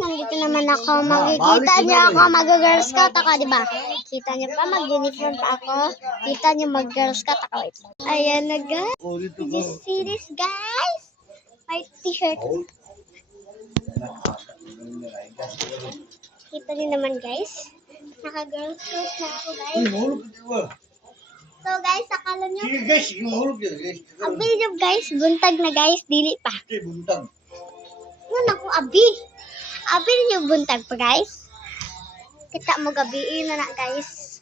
nandito naman ako. Makikita niyo ako, mag-girl scout ako, di ba? Kita niyo pa, mag-uniform pa ako. Kita niyo, mag-girl scout ako. Ayan na, guys. Did you see this, guys? My t-shirt. Kita niyo naman, guys. Naka-girl scout na ako, guys. So, guys, akala niyo. Ang video, guys, buntag na, guys. Dili pa. Ano ako, abi? Abi niyo buntag pa, guys. Kita mo gabi na, guys.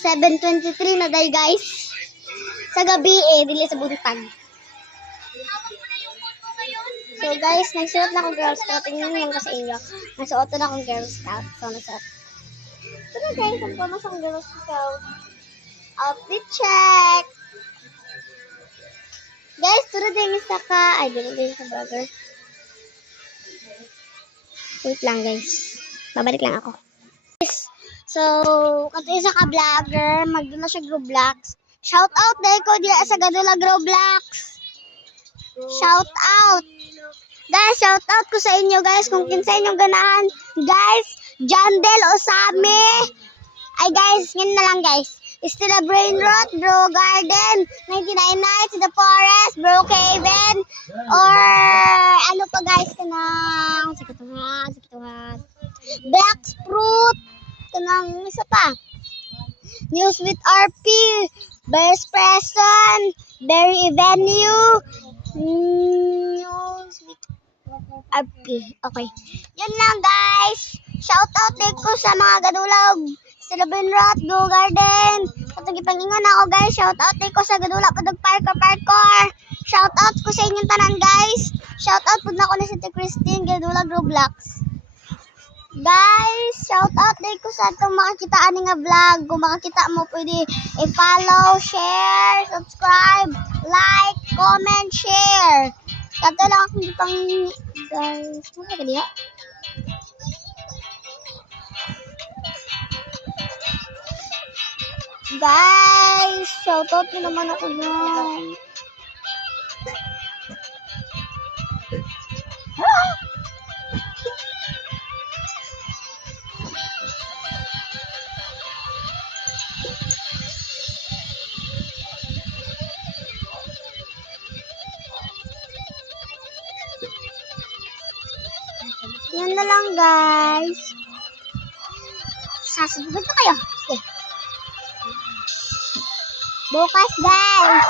7:23 na day, guys. Sa gabi, dili sa buntag. So, guys, nagsuot na akong Girl Scout. Tingnan niyo ko sa inyo. Nasuot na akong Girl Scout. So, nasuot. Ito na, guys. Ang pumas akong Girl Scout. Outfit check. Guys, turo din isa ka. Ay, din sa vlogger. Wait lang, guys. Babalik lang ako. Guys, so, kato isa ka vlogger. Magdoon na siya Roblox. Shout out dahil ko diya sa Gadula Roblox. Shout out. Guys, shout out ko sa inyo, guys. Kung kinsa inyong ganahan. Guys, Jandel Osame. Ay, guys, yun na lang, guys. Still a Brain Rot, Bro Garden, 99 Nights in the Forest, Bro Caven, or ano pa, guys, kanang sikituhan. Black Fruit, kanang isa pa. News with RP, Best Present, Berry Venue, News with RP. Okay. Yun lang, guys. Shout out din ko sa mga gadulaw. Sila Benrot, Go Garden. Katong ipangingon ako, guys. Shout out din ko sa gadula padug parkour. Shout out ko sa inyong tanan, guys. Shout out pud na ko ni Siti Christine gadula Roblox. Guys, shout out din ko sa atong makakita ani nga vlog. Kung makakita mo, pwede i-follow, share, subscribe, like, comment, share. Kato lang akong ipangingon, guys. Ano ka diya? Guys, shoutout nyo naman ako dyan. Yan na lang, guys. Sasabugan na kayo. Sige. Bukas, guys.